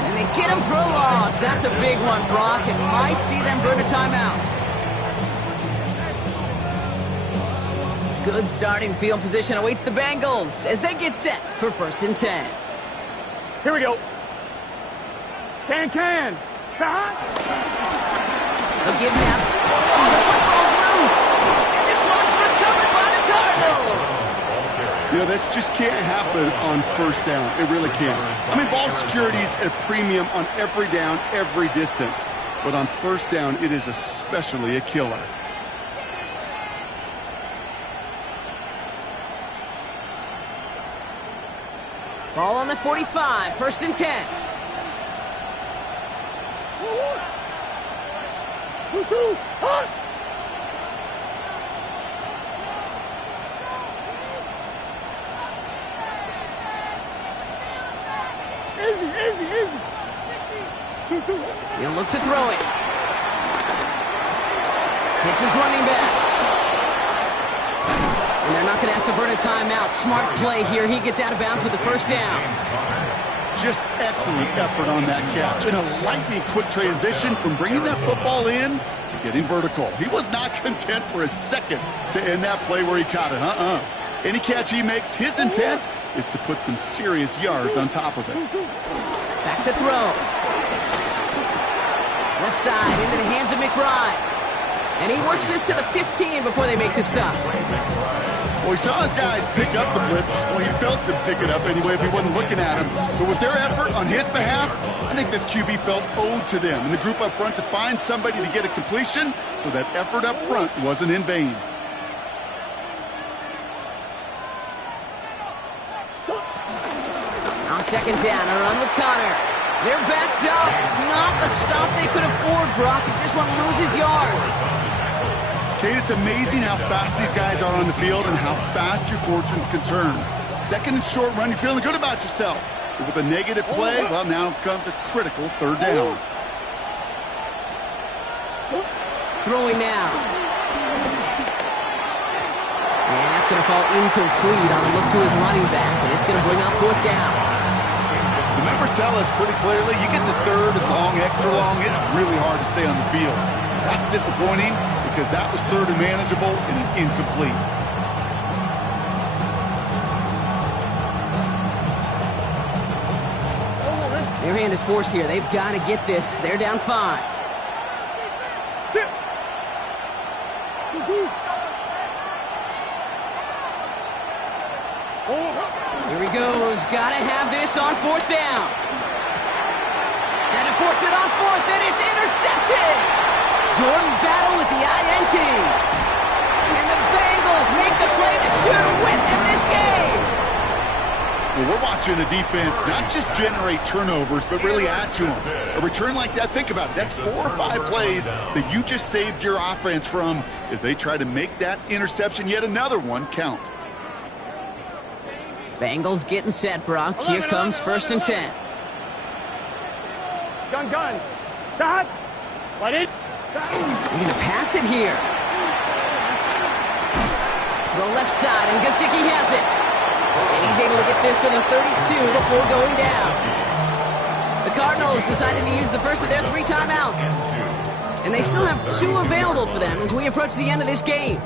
And they get him for a loss. That's a big one, Brock. It might see them burn a timeout. Good starting field position awaits the Bengals as they get set for 1st and 10. Here we go. Can. They'll give now. Oh, the football's loose. And this one's recovered by the Cardinals. You know, this just can't happen on first down. It really can't. I mean, ball security is a premium on every down, every distance. But on first down, it is especially a killer. Ball on the 45, 1st and 10. Hot! Easy. He'll look to throw it. Hits his running back. And they're not going to have to burn a timeout. Smart play here. He gets out of bounds with the 1st down. Just excellent effort on that catch. And a lightning quick transition from bringing that football in to getting vertical. He was not content for a second to end that play where he caught it. Any catch he makes, his intent is to put some serious yards on top of it. Back to throw. Left side into the hands of McBride. And he works this to the 15 before they make the stop. Well, he saw his guys pick up the blitz. Well, he felt them pick it up anyway if he wasn't looking at him. But with their effort on his behalf, I think this QB felt owed to them and the group up front to find somebody to get a completion so that effort up front wasn't in vain. On 2nd down, a run with Connor. They're backed up. Not a stop they could afford, Brock, as this one loses yards. Kate, it's amazing how fast these guys are on the field and how fast your fortunes can turn. 2nd and short run, you're feeling good about yourself. But with a negative play, well, now comes a critical 3rd down. Throwing now. And that's going to fall incomplete on a look to his running back, and it's going to bring up 4th down. The numbers tell us pretty clearly, you get to 3rd and long, extra long, it's really hard to stay on the field. That's disappointing because that was 3rd and manageable and an incomplete. Their hand is forced here. They've got to get this. They're down 5. Sit. Here he goes. Got to have this on 4th down. And to force it on 4th, and it's intercepted. Jordan Battle with the INT. And the Bengals make the play that should win them this game. Well, we're watching the defense not just generate turnovers, but really add to them. A return like that, think about it. That's 4 or 5 plays that you just saved your offense from as they try to make that interception, yet another one, count. Bengals getting set, Brock. Here comes 1st and 10. Gun. Dad. What is? They're going to pass it here. The left side, and Gesicki has it. And he's able to get this to the 32 before going down. The Cardinals decided to use the first of their 3 timeouts. And they still have 2 available for them as we approach the end of this game.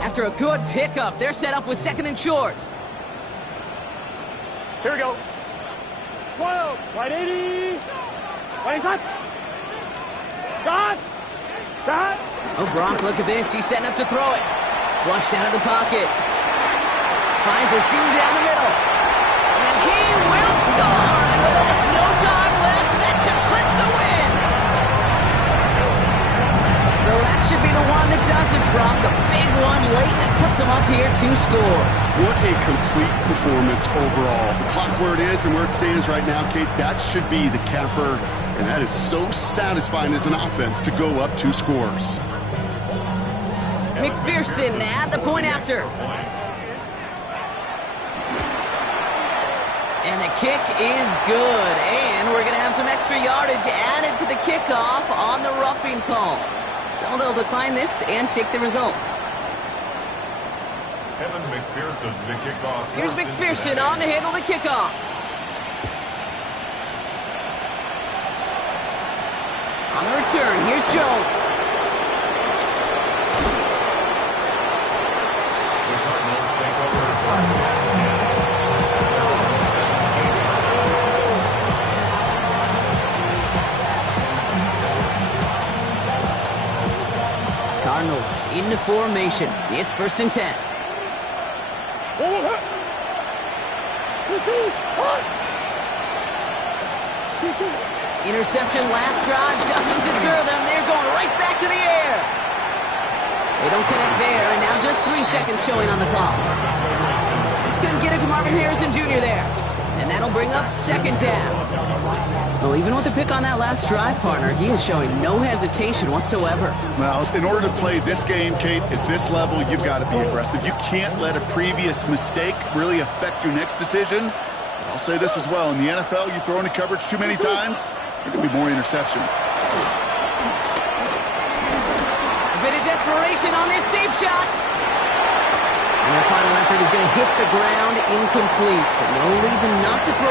After a good pickup, they're set up with 2nd and short. Here we go. 12. 180. 27. God. Oh, Brock, look at this. He's setting up to throw it. Flushed out of the pocket. Finds a seam down the middle. And he will score. And with almost no time left, that should clinch the win. So that should be the one that does it, Brock. A big one late that puts him up here 2 scores. What a complete performance overall. The clock where it is and where it stands right now, Kate, that should be the capper. And that is so satisfying as an offense to go up 2 scores. McPherson at the point after. And the kick is good. And we're going to have some extra yardage added to the kickoff on the roughing call. So they'll decline this and take the result. Evan McPherson, the kickoff. Here's McPherson on to handle the kickoff. On the return, here's Jones. The Cardinals take over 1st and 10. defense into formation. It's 1st and 10. Interception last drive doesn't deter them. They're going right back to the air. They don't connect there, and now just 3 seconds showing on the clock. Just couldn't get it to Marvin Harrison Jr. there. And that'll bring up 2nd down. Well, even with the pick on that last drive, partner, he is showing no hesitation whatsoever. Well, in order to play this game, Kate, at this level, you've got to be aggressive. You can't let a previous mistake really affect your next decision. I'll say this as well. In the NFL, you throw into coverage too many times, there could be more interceptions. A bit of desperation on this deep shot. And their final effort is going to hit the ground incomplete, but no reason not to throw